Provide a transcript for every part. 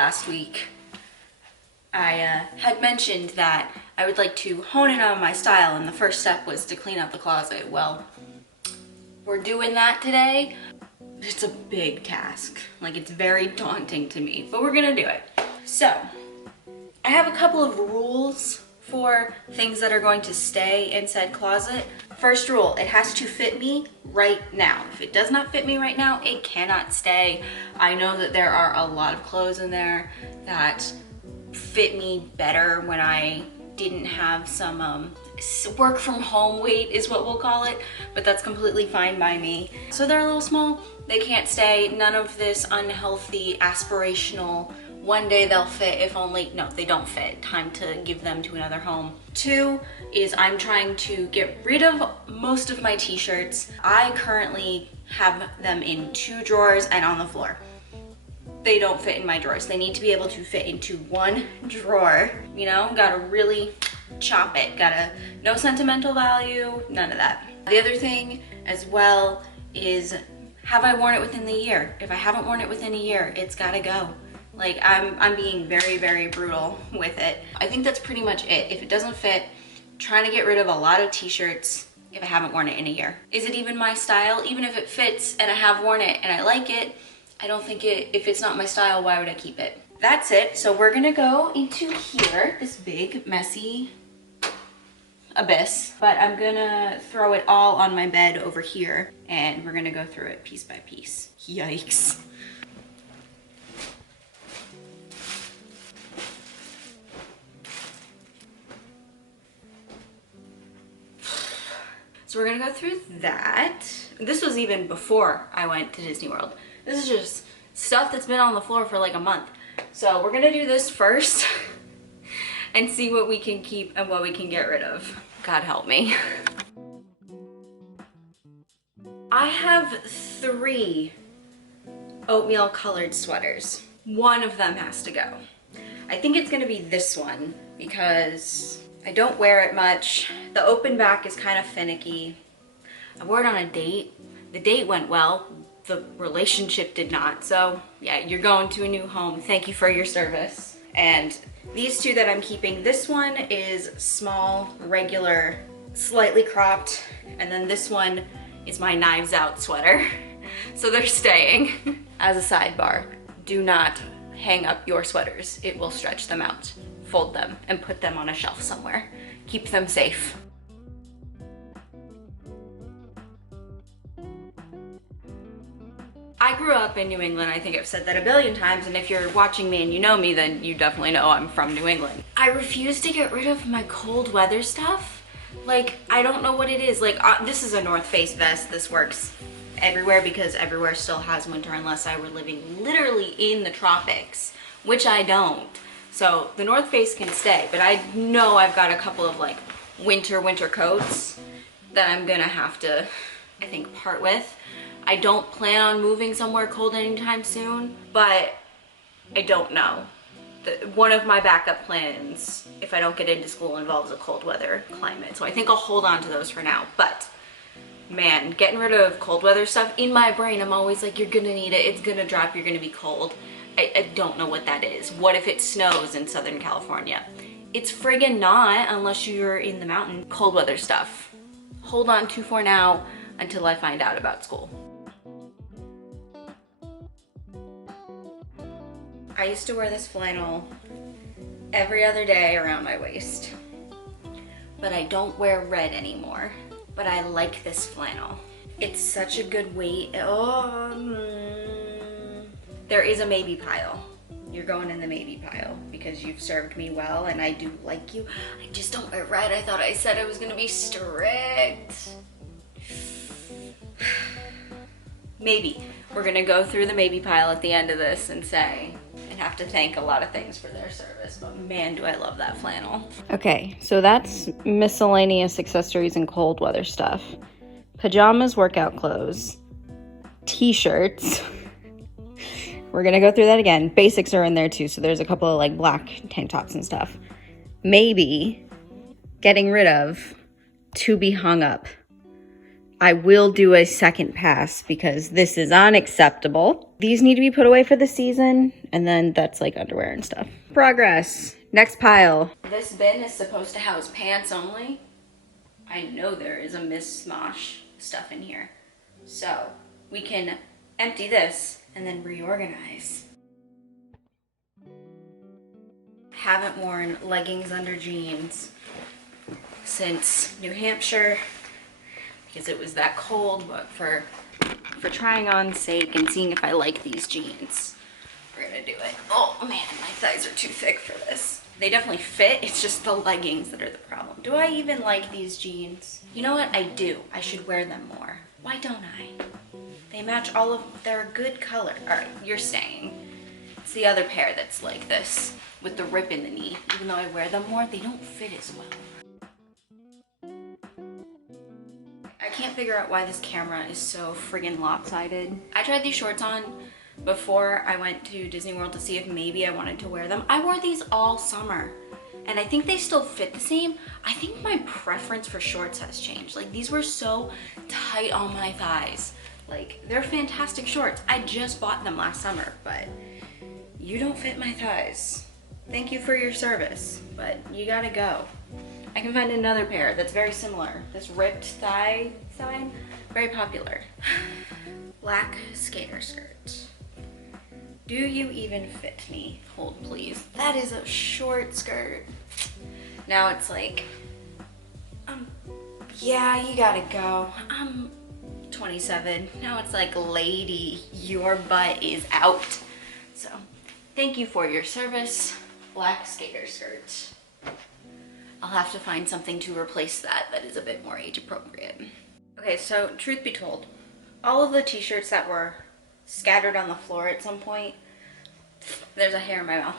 last week, I had mentioned that I would like to hone in on my style, and the first step was to clean out the closet. Well, we're doing that today. It's a big task. Like, it's very daunting to me, but we're gonna do it. So, I have a couple of rules for things that are going to stay in said closet. First rule, it has to fit me right now. If it does not fit me right now, it cannot stay. I know that there are a lot of clothes in there that fit me better when I didn't have some work from home weight is what we'll call it, but that's completely fine by me. So they're a little small, they can't stay. None of this unhealthy, aspirational, one day they'll fit if only, no, they don't fit. Time to give them to another home. 2 is I'm trying to get rid of most of my t-shirts. I currently have them in 2 drawers and on the floor. They don't fit in my drawers. They need to be able to fit into 1 drawer. You know, gotta really chop it. Gotta, no sentimental value, none of that. The other thing as well is, have I worn it within the year? If I haven't worn it within a year, it's gotta go. Like, I'm being very, very brutal with it. I think that's pretty much it. If it doesn't fit, trying to get rid of a lot of t-shirts if I haven't worn it in a year. Is it even my style? Even if it fits and I have worn it and I like it, I don't think if it's not my style, why would I keep it? That's it. So we're gonna go into here, this big, messy abyss, but I'm gonna throw it all on my bed over here and we're gonna go through it piece by piece. Yikes. So we're gonna go through that. This was even before I went to Disney World. This is just stuff that's been on the floor for like a month. So we're gonna do this first and see what we can keep and what we can get rid of. God help me. I have 3 oatmeal colored sweaters. One of them has to go. I think it's gonna be this one because I don't wear it much. The open back is kind of finicky. I wore it on a date. The date went well. The relationship did not. So yeah, you're going to a new home. Thank you for your service. And these 2 that I'm keeping, this one is small, regular, slightly cropped. And then this one is my Knives Out sweater. So they're staying. As a sidebar, do not hang up your sweaters. It will stretch them out. Fold them and put them on a shelf somewhere. Keep them safe. I grew up in New England. I think I've said that a billion times, and if you're watching me and you know me, then you definitely know I'm from New England. I refuse to get rid of my cold weather stuff. Like, I don't know what it is. Like, this is a North Face vest. This works everywhere because everywhere still has winter unless I were living literally in the tropics, which I don't. So the North Face can stay, but I know I've got a couple of like winter coats that I'm gonna have to, I think, part with. I don't plan on moving somewhere cold anytime soon, but I don't know. One of my backup plans, if I don't get into school, involves a cold weather climate. So I think I'll hold on to those for now. But man, getting rid of cold weather stuff, in my brain, I'm always like, you're gonna need it, it's gonna drop, you're gonna be cold. I don't know what that is. What if it snows in Southern California? It's friggin' not unless you're in the mountain. Cold weather stuff. Hold on to for now until I find out about school. I used to wear this flannel every other day around my waist, but I don't wear red anymore. But I like this flannel. It's such a good weight. There is a maybe pile. You're going in the maybe pile because you've served me well and I do like you. I just don't wear red. I thought I said I was gonna be strict. Maybe. We're gonna go through the maybe pile at the end of this and say, and have to thank a lot of things for their service, but man, do I love that flannel. Okay, so that's miscellaneous accessories and cold weather stuff. Pajamas, workout clothes, t-shirts. We're gonna go through that again. Basics are in there too, so there's a couple of like black tank tops and stuff. Maybe getting rid of to be hung up I will do a second pass because this is unacceptable. These need to be put away for the season, and then that's like underwear and stuff. Progress. Next pile. This bin is supposed to house pants only. I know there is a mishmash stuff in here. So we can empty this and then reorganize. Haven't worn leggings under jeans since New Hampshire because it was that cold, but for trying on sake and seeing if I like these jeans, we're gonna do it. Oh man, my thighs are too thick for this. They definitely fit, it's just the leggings that are the problem. Do I even like these jeans? You know what, I do. I should wear them more. Why don't I? They match all of, they're a good color. All right, you're staying. It's the other pair that's like this, with the rip in the knee. Even though I wear them more, they don't fit as well. I can't figure out why this camera is so friggin' lopsided. I tried these shorts on before I went to Disney World to see if maybe I wanted to wear them. I wore these all summer and I think they still fit the same. I think my preference for shorts has changed. Like these were so tight on my thighs. Like they're fantastic shorts. I just bought them last summer, but you don't fit my thighs. Thank you for your service, but you gotta go. I can find another pair that's very similar. This ripped thigh sign, very popular. Black skater skirt. Do you even fit me? Hold please. That is a short skirt. Now it's like, yeah, you gotta go. I'm 27. Now it's like, lady, your butt is out. So, thank you for your service. Black skater skirt. I'll have to find something to replace that is a bit more age appropriate. Okay, so truth be told, all of the t-shirts that were scattered on the floor at some point, there's a hair in my mouth.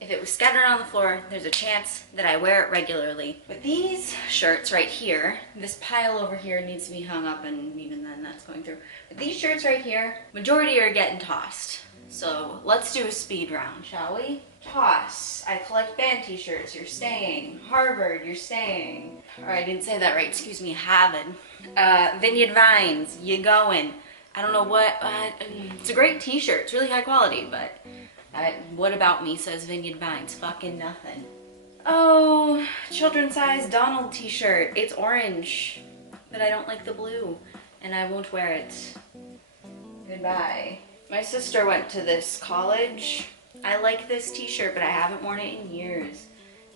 If it was scattered on the floor, there's a chance that I wear it regularly. With these shirts right here, this pile over here needs to be hung up, and even then that's going through. But these shirts right here, majority are getting tossed. So let's do a speed round, shall we? Toss. I collect band t-shirts, you're staying. Harvard, you're staying. Or I didn't say that right, excuse me, Harvard. Vineyard Vines, you going. I don't know what, it's a great t-shirt, it's really high quality, but what about me says Vineyard Vines? Fucking nothing. Oh, children's size Donald t-shirt. It's orange, but I don't like the blue, and I won't wear it. Goodbye. My sister went to this college. I like this t-shirt, but I haven't worn it in years.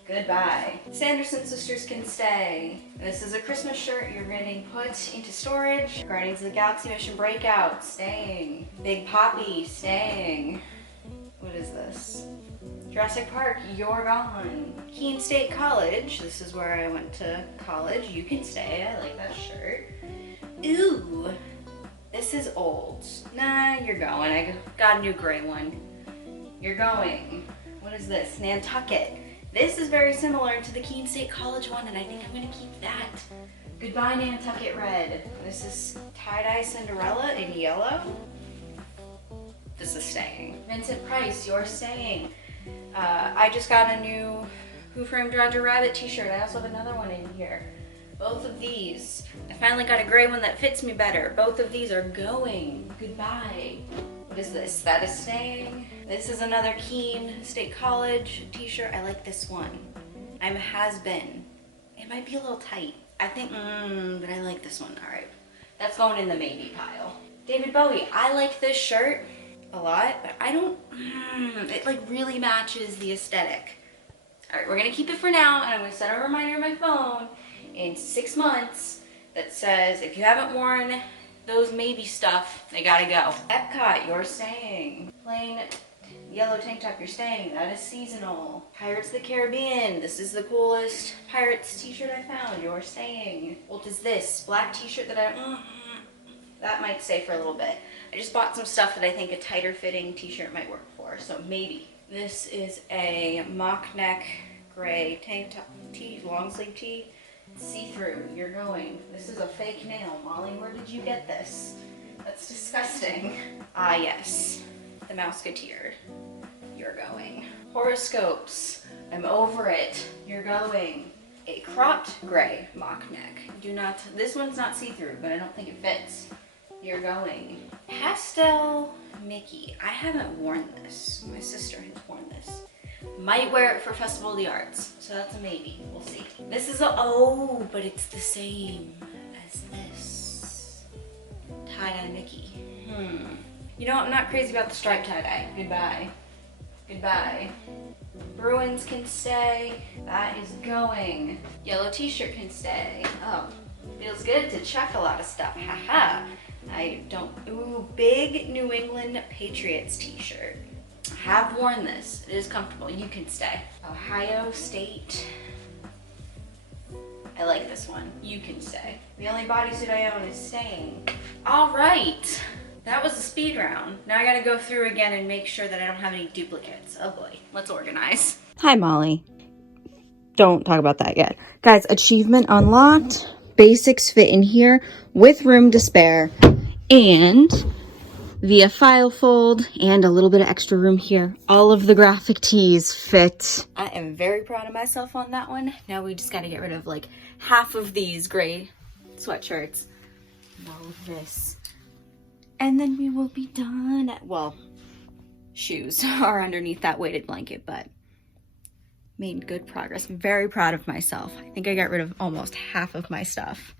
Goodbye. Sanderson sisters can stay. This is a Christmas shirt. You're getting put into storage. Guardians of the Galaxy Mission Breakout, staying. Big Poppy, staying. What is this? Jurassic Park, you're gone. Keene State College, this is where I went to college. You can stay, I like that shirt. Ooh, this is old. Nah, you're going. I got a new gray one. You're going. What is this? Nantucket. This is very similar to the Keene State College one, and I think I'm gonna keep that. Goodbye Nantucket Red. This is Tie-Dye Cinderella in yellow. This is staying. Vincent Price, you're staying. I just got a new Who Framed Roger Rabbit t-shirt. I also have another one in here. Both of these. I finally got a gray one that fits me better. Both of these are going. Goodbye. What is this? That is staying. This is another Keene State College t-shirt. I like this one. I'm a has-been. It might be a little tight. I think, but I like this one. All right. That's going in the maybe pile. David Bowie. I like this shirt a lot, but I don't, it like really matches the aesthetic. All right, we're gonna keep it for now, and I'm gonna set a reminder on my phone in 6 months that says, if you haven't worn those maybe stuff, they gotta go. Epcot, you're staying. Plain yellow tank top, you're staying. That is seasonal. Pirates of the Caribbean, this is the coolest Pirates t-shirt I found. You're staying. What is this? Black t-shirt that that might stay for a little bit. I just bought some stuff that I think a tighter fitting t-shirt might work for, so maybe. This is a mock neck gray tank top tee, long sleeve tee. See-through, you're going. This is a fake nail. Molly, where did you get this? That's disgusting. Ah yes, the Mouseketeer. You're going. Horoscopes, I'm over it. You're going. a cropped gray mock neck. Do not, this one's not see-through, but I don't think it fits. You're going pastel Mickey. I haven't worn this. My sister has worn this. Might wear it for Festival of the Arts, so that's a maybe. We'll see. This is a, oh, but it's the same as this. Tie-dye Mickey. You know, I'm not crazy about the striped tie-dye. Goodbye. Goodbye. Bruins can stay. That is going. Yellow t-shirt can stay. Oh, feels good to check a lot of stuff. Haha. I don't, ooh, big New England Patriots t-shirt. I have worn this. It is comfortable. You can stay. Ohio State. I like this one. You can stay. The only bodysuit I own is staying. All right. That was a speed round. Now I gotta go through again and make sure that I don't have any duplicates. Oh boy, let's organize. Hi, Molly. Don't talk about that yet. Guys, achievement unlocked. Basics fit in here with room to spare and via file fold and a little bit of extra room here. All of the graphic tees fit. I am very proud of myself on that one. Now we just gotta get rid of like half of these gray sweatshirts. And all of this. And then we will be done. Well, shoes are underneath that weighted blanket, but made good progress. I'm very proud of myself. I think I got rid of almost half of my stuff.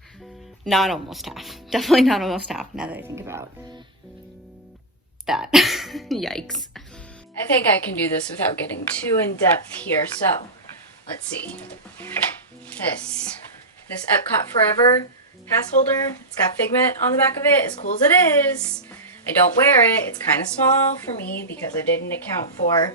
Not almost half. Definitely not almost half now that I think about that. Yikes. I think I can do this without getting too in depth here. So let's see. This Epcot Forever pass holder. It's got Figment on the back of it, as cool as it is. I don't wear it. It's kind of small for me because I didn't account for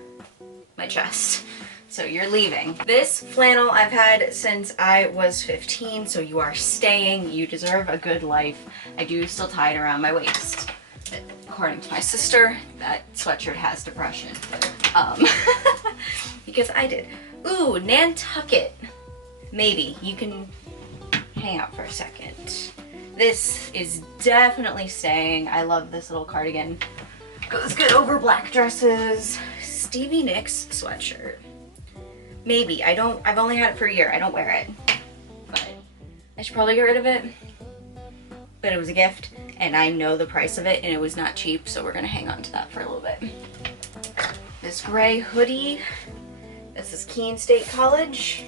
my chest. So you're leaving. This flannel I've had since I was 15, so you are staying. You deserve a good life. I do still tie it around my waist. But according to my sister, that sweatshirt has depression. Because I did. Ooh, Nantucket. Maybe. You can hang out for a second. This is definitely staying. I love this little cardigan. Goes good over black dresses. Stevie Nicks sweatshirt. Maybe. I've only had it for a year. I don't wear it. But I should probably get rid of it. But it was a gift and I know the price of it and it was not cheap, so we're gonna hang on to that for a little bit. This gray hoodie. This is Keene State College.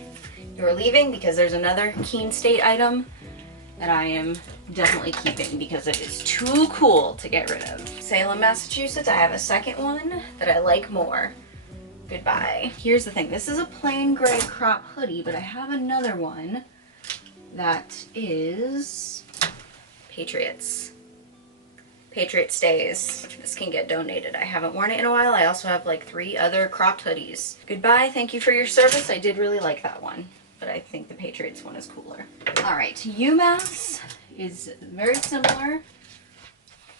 You're leaving because there's another Keene State item that I am definitely keeping because it is too cool to get rid of. Salem, Massachusetts, I have a second one that I like more. Goodbye. Here's the thing, this is a plain gray crop hoodie, but I have another one that is Patriots. Patriot stays. This can get donated. I haven't worn it in a while. I also have like 3 other cropped hoodies. Goodbye, thank you for your service. I did really like that one, but I think the Patriots one is cooler. All right, UMass is very similar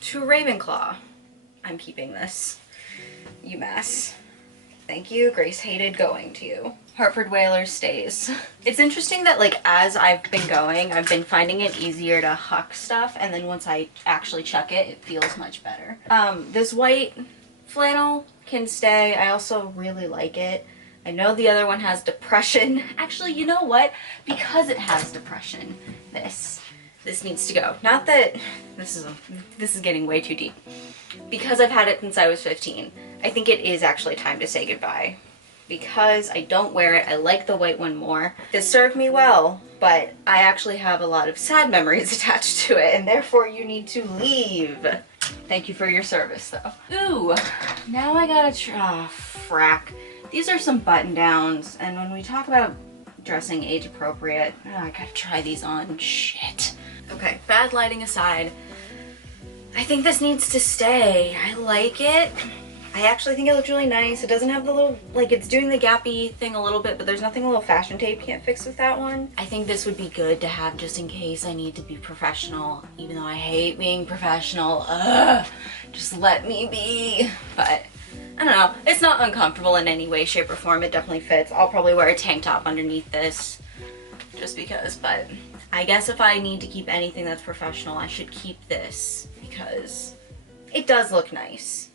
to Ravenclaw. I'm keeping this. UMass. Thank you. Grace hated going to you. Hartford Whalers stays. It's interesting that like as I've been going, I've been finding it easier to huck stuff, and then once I actually chuck it, it feels much better. This white flannel can stay. I also really like it. I know the other one has depression. Actually, you know what? Because it has depression, this needs to go. Not that this is getting way too deep. Because I've had it since I was 15, I think it is actually time to say goodbye. Because I don't wear it, I like the white one more. It served me well, but I actually have a lot of sad memories attached to it, and therefore you need to leave. Thank you for your service, though. Ooh, now I gotta try, frack. These are some button downs, and when we talk about dressing age appropriate, I gotta try these on, shit. Okay, bad lighting aside, I think this needs to stay. I like it. I actually think it looks really nice. It doesn't have the little, like it's doing the gappy thing a little bit, but there's nothing a little fashion tape can't fix with that one. I think this would be good to have just in case I need to be professional, even though I hate being professional. Ugh, just let me be. But I don't know, it's not uncomfortable in any way, shape, or form. It definitely fits. I'll probably wear a tank top underneath this just because, but I guess if I need to keep anything that's professional, I should keep this because it does look nice.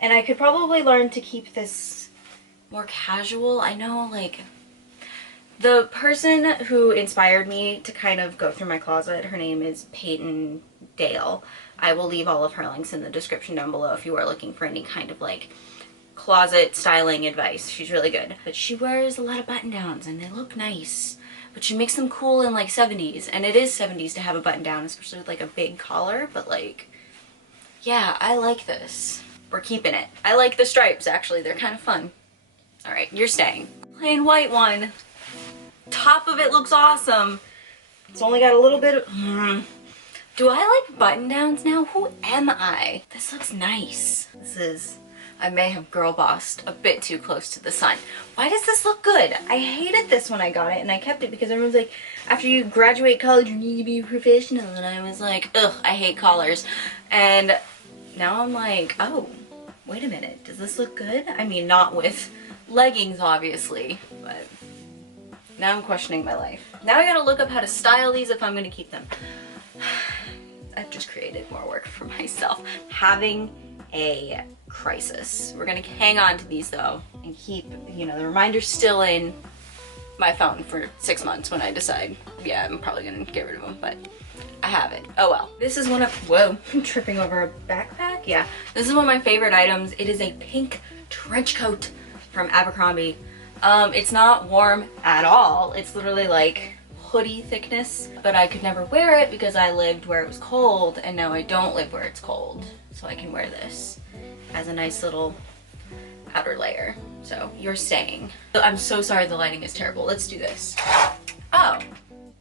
And I could probably learn to keep this more casual. I know, like, The person who inspired me to kind of go through my closet, her name is Payton. I will leave all of her links in the description down below if you are looking for any kind of like closet styling advice. She's really good. But she wears a lot of button downs and they look nice. But she makes them cool in like 70s. And it is 70s to have a button down, especially with like a big collar. But like, yeah, I like this. We're keeping it. I like the stripes actually. They're kind of fun. All right, you're staying. Plain white one. Top of it looks awesome. It's only got a little bit of... Do I like button downs now? Who am I? This looks nice. I may have girl bossed a bit too close to the sun. Why does this look good? I hated this when I got it and I kept it because everyone's like, after you graduate college you need to be professional, and I was like, ugh, I hate collars. And now I'm like, oh, wait a minute, does this look good? I mean, not with leggings obviously, but now I'm questioning my life. Now I gotta look up how to style these if I'm gonna keep them. I've just created more work for myself. Having a crisis. We're gonna hang on to these though and keep, you know, the reminder's still in my phone for 6 months when I decide, yeah, I'm probably gonna get rid of them, but I have it. Oh well. This is one of, whoa, I'm tripping over a backpack? Yeah. This is one of my favorite items. It is a pink trench coat from Abercrombie. It's not warm at all. It's literally like hoodie thickness, but I could never wear it because I lived where it was cold, and now I don't live where it's cold. So I can wear this as a nice little outer layer. So you're staying. I'm so sorry the lighting is terrible. Let's do this. Oh,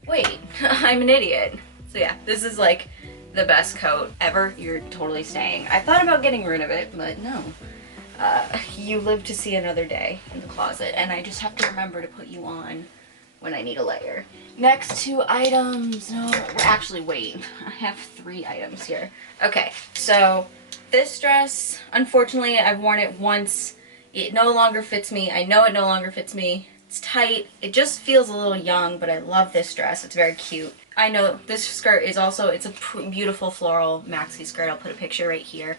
wait, I'm an idiot. So yeah, this is like the best coat ever. You're totally staying. I thought about getting rid of it, but no. You live to see another day in the closet, and I just have to remember to put you on when I need a layer. Next 2 items. No, actually wait, I have 3 items here. Okay, so this dress, unfortunately I've worn it once. It no longer fits me. I know it no longer fits me. It's tight. It just feels a little young, but I love this dress. It's very cute. I know this skirt is also, it's a beautiful floral maxi skirt. I'll put a picture right here.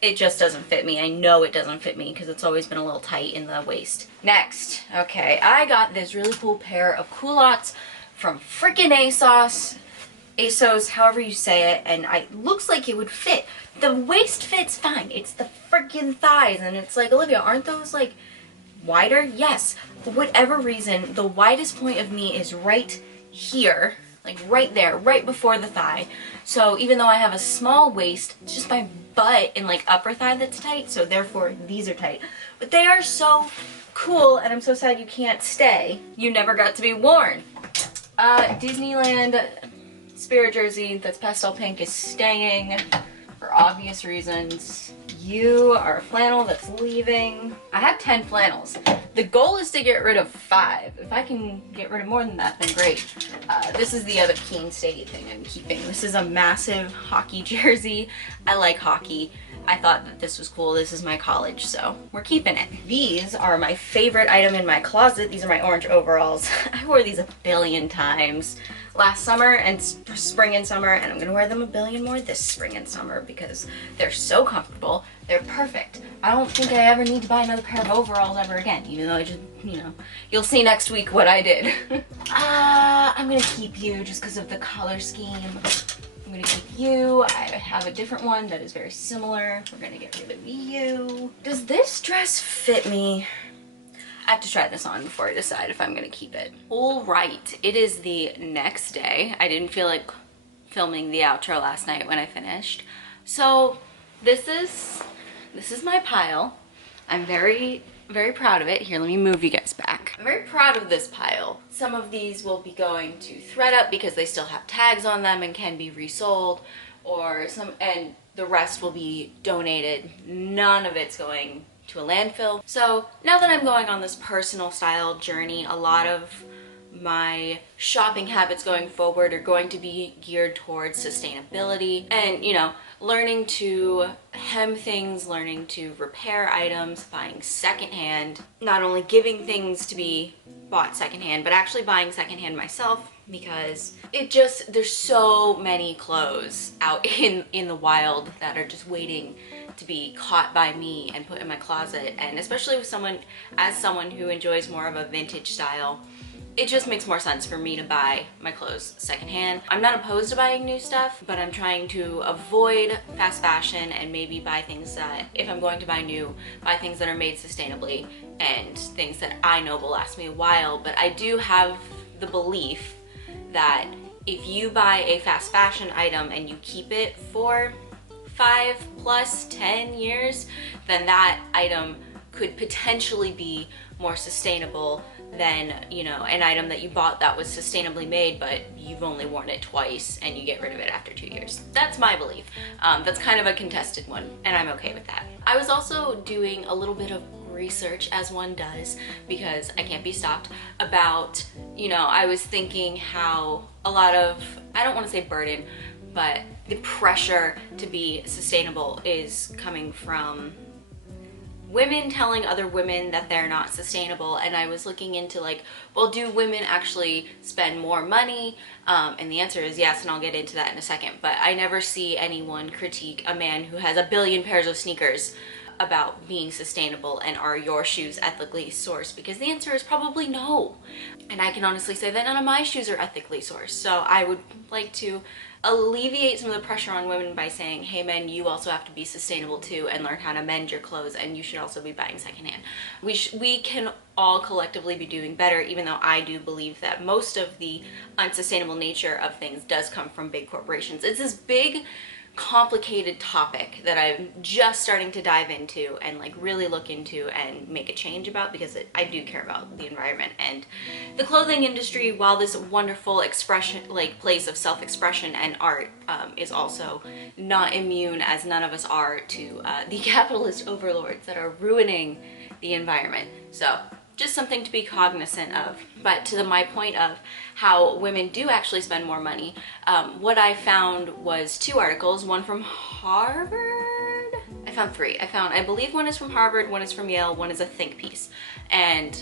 It just doesn't fit me. I know it doesn't fit me because it's always been a little tight in the waist. Next, okay, I got this really cool pair of culottes from freaking ASOS, however you say it, and it looks like it would fit. The waist fits fine. It's the freaking thighs, and it's like, Olivia, aren't those like wider? Yes. For whatever reason, the widest point of me is right here, like right there, right before the thigh. So even though I have a small waist, it's just my butt and like upper thigh that's tight, so therefore these are tight. But they are so cool, and I'm so sad you can't stay. You never got to be worn. Disneyland Spirit jersey that's pastel pink is staying for obvious reasons. You are a flannel that's leaving. I have 10 flannels. The goal is to get rid of 5. If I can get rid of more than that, then great. This is the other Keene State thing I'm keeping. This is a massive hockey jersey. I like hockey. I thought that this was cool. This is my college, so we're keeping it. These are my favorite item in my closet. These are my orange overalls. I wore these a billion times last summer and spring and summer, and I'm gonna wear them a billion more this spring and summer because they're so comfortable. They're perfect. I don't think I ever need to buy another pair of overalls ever again, even though I just, you know, you'll see next week what I did. I'm gonna keep you just because of the color scheme. I'm gonna keep you. I have a different one that is very similar. We're gonna get rid of you. Does this dress fit me? I have to try this on before I decide if I'm gonna keep it. All right, it is the next day. I didn't feel like filming the outro last night when I finished. So this is my pile. I'm very, very proud of it. Here, let me move you guys back. I'm very proud of this pile. Some of these will be going to ThredUp because they still have tags on them and can be resold, and the rest will be donated. None of it's going to a landfill. So now that I'm going on this personal style journey, a lot of my shopping habits going forward are going to be geared towards sustainability and, you know, learning to hem things, learning to repair items, buying secondhand, not only giving things to be bought secondhand, but actually buying secondhand myself, because there's so many clothes out in the wild that are just waiting to be caught by me and put in my closet. And especially with someone who enjoys more of a vintage style, it just makes more sense for me to buy my clothes secondhand. I'm not opposed to buying new stuff, but I'm trying to avoid fast fashion and maybe buy things that, if I'm going to buy new, buy things that are made sustainably and things that I know will last me a while. But I do have the belief that if you buy a fast fashion item and you keep it for 5+ 10 years, then that item could potentially be more sustainable than, you know, an item that you bought that was sustainably made, but you've only worn it twice and you get rid of it after 2 years. That's my belief. That's kind of a contested one, and I'm okay with that. I was also doing a little bit of research, as one does, because I can't be stopped, about, you know, I was thinking how a lot of, I don't want to say burden, but the pressure to be sustainable is coming from women telling other women that they're not sustainable. And I was looking into like, well, do women actually spend more money? And the answer is yes, and I'll get into that in a second. But I never see anyone critique a man who has a billion pairs of sneakers about being sustainable and are your shoes ethically sourced, because the answer is probably no. And I can honestly say that none of my shoes are ethically sourced. So I would like to alleviate some of the pressure on women by saying, hey men, you also have to be sustainable too and learn how to mend your clothes, and you should also be buying secondhand. We can all collectively be doing better, even though I do believe that most of the unsustainable nature of things does come from big corporations. It's this big, complicated topic that I'm just starting to dive into and like really look into and make a change about, because I do care about the environment. And the clothing industry, while this wonderful expression, like place of self-expression and art, is also not immune, as none of us are, to the capitalist overlords that are ruining the environment. So just something to be cognizant of. But to my point of how women do actually spend more money, what I found was 2 articles, one from Harvard. I found 3. I believe one is from Harvard, one is from Yale, one is a think piece. And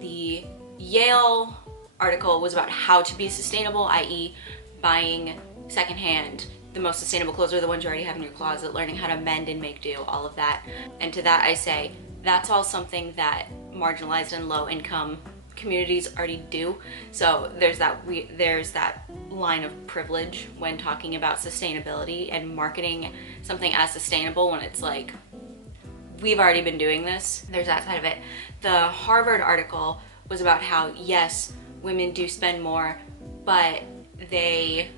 the Yale article was about how to be sustainable, i.e. buying secondhand. The most sustainable clothes are the ones you already have in your closet, learning how to mend and make do, all of that. And to that I say, that's all something that marginalized and low income communities already do. So there's that line of privilege when talking about sustainability and marketing something as sustainable, when it's like, we've already been doing this. There's that side of it. The Harvard article was about how, yes, women do spend more, but they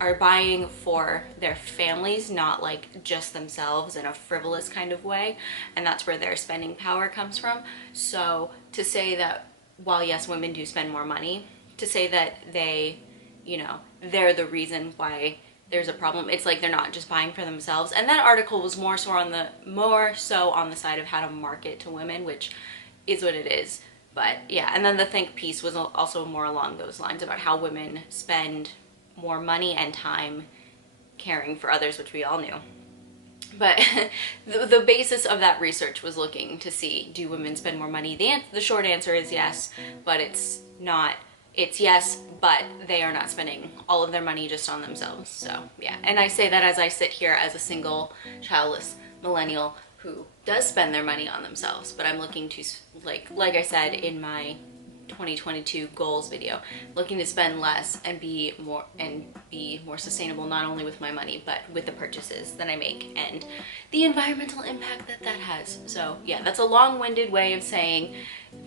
are buying for their families, not like just themselves in a frivolous kind of way. And that's where their spending power comes from. So to say that while yes, women do spend more money, to say that they, you know, they're the reason why there's a problem, it's like they're not just buying for themselves. And that article was more so on the side of how to market to women, which is what it is. But yeah, and then the think piece was also more along those lines about how women spend more money and time caring for others, which we all knew. But the basis of that research was looking to see, do women spend more money? The short answer is yes, but it's not. It's yes, but they are not spending all of their money just on themselves. So yeah, and I say that as I sit here as a single, childless millennial who does spend their money on themselves, but I'm looking to, like I said in my 2022 goals video, looking to spend less and be more sustainable, not only with my money but with the purchases that I make and the environmental impact that has. So yeah, that's a long-winded way of saying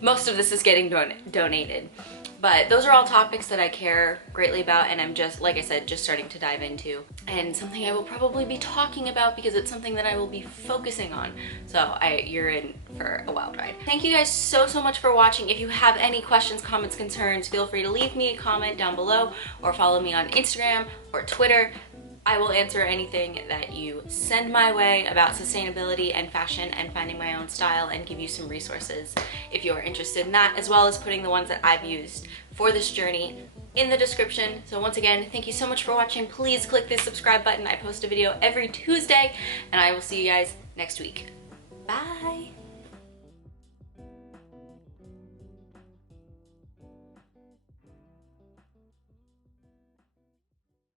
most of this is getting donated. But those are all topics that I care greatly about, and I'm just, like I said, just starting to dive into, and something I will probably be talking about because it's something that I will be focusing on. So you're in for a wild ride. Thank you guys so much for watching. If you have any questions, comments, concerns, feel free to leave me a comment down below or follow me on Instagram or Twitter. I will answer anything that you send my way about sustainability and fashion and finding my own style, and give you some resources if you're interested in that, as well as putting the ones that I've used for this journey in the description. So once again, thank you so much for watching. Please click the subscribe button. I post a video every Tuesday, and I will see you guys next week. Bye.